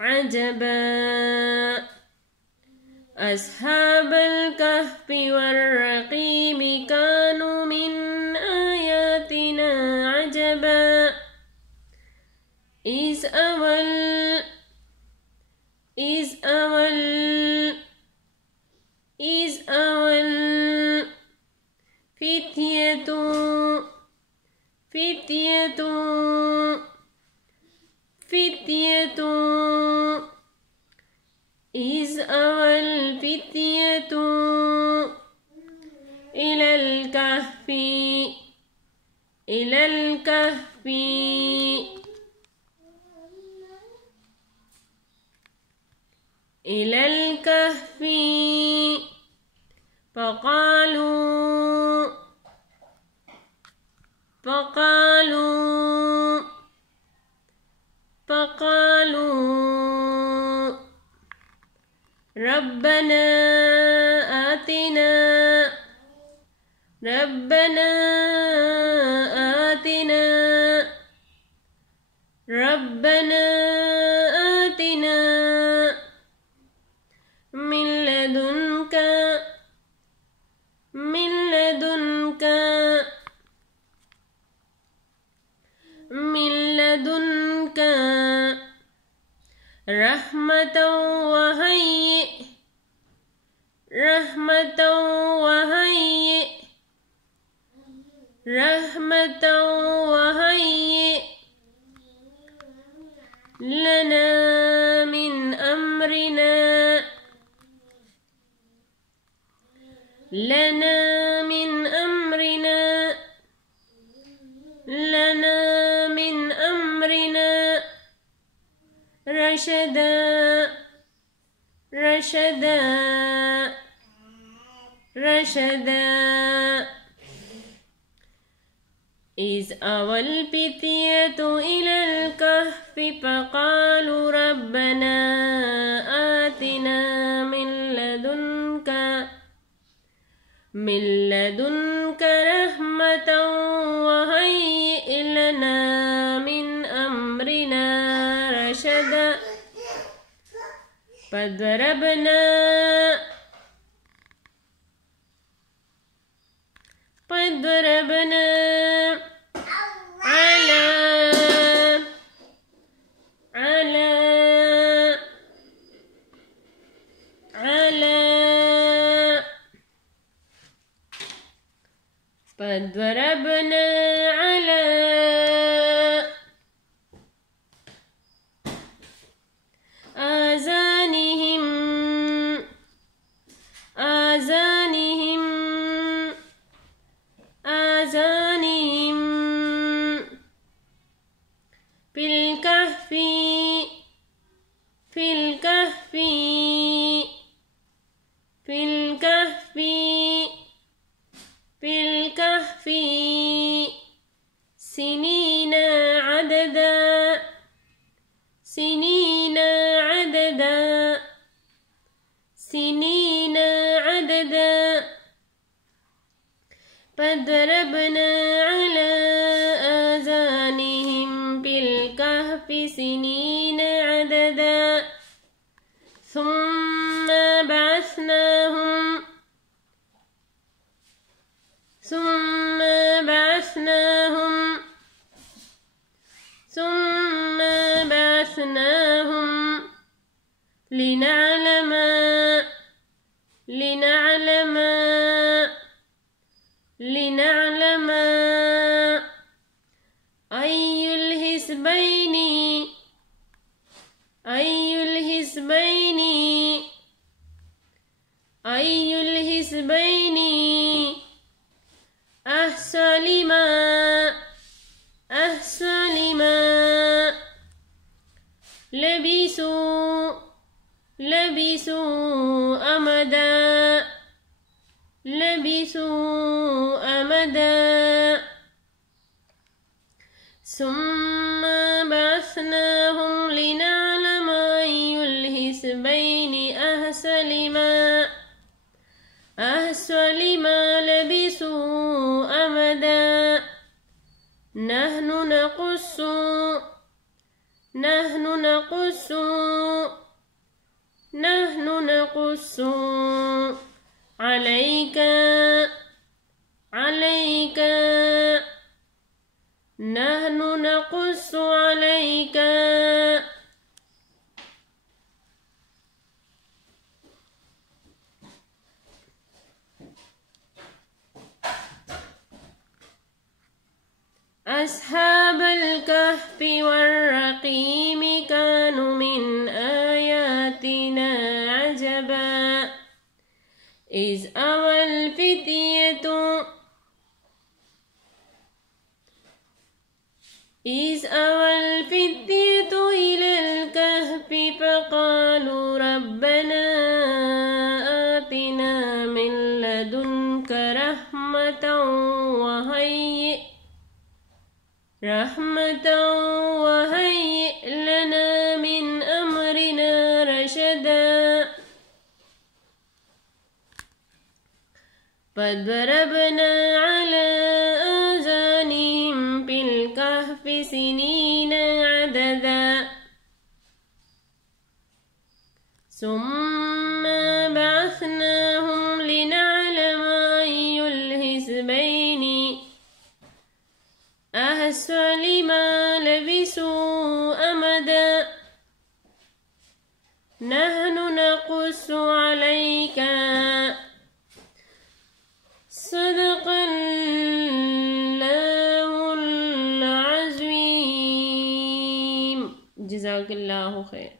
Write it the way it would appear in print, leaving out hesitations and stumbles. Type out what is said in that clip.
عجبا أصحاب الكهف والرقيم كانوا من آياتنا عجبا إذ أوى الفتية إلى الكهف فقالوا ربنا آتنا من لدنك رحمة وهيئ لنا من أمرنا رشدا إذ أوى الفتية إلى الكهف فقالوا ربنا آتنا من لدنك رحمة وهيئ لنا من أمرنا رشدا فضربنا على آذانهم في الكهف سنين عددا فضربنا على آذانهم في الكهف سنين عددا ثم بعثناهم لنعلم أي الحزبين أحصى لما لبثوا أمدا ثم بعثناهم لنعلم أي الحزبين أحصى لما لبثوا أمدا نحن نحن نقص عليك نحن نقص عليك أصحاب الكهف والرقيم كانوا من آياتنا عجبا إذ أوى الفتية إلى الكهف فقالوا ربنا آتنا من لدنك رحمة وهيئ لنا من أمرنا رشدا فضربنا على آذانهم في الكهف سنين عددا ثم بعثناهم لنعلم أي الحزبين أحصى لما لبثوا أمدا نحن نقص عليك صدق الله العظيم. جزاك الله خير.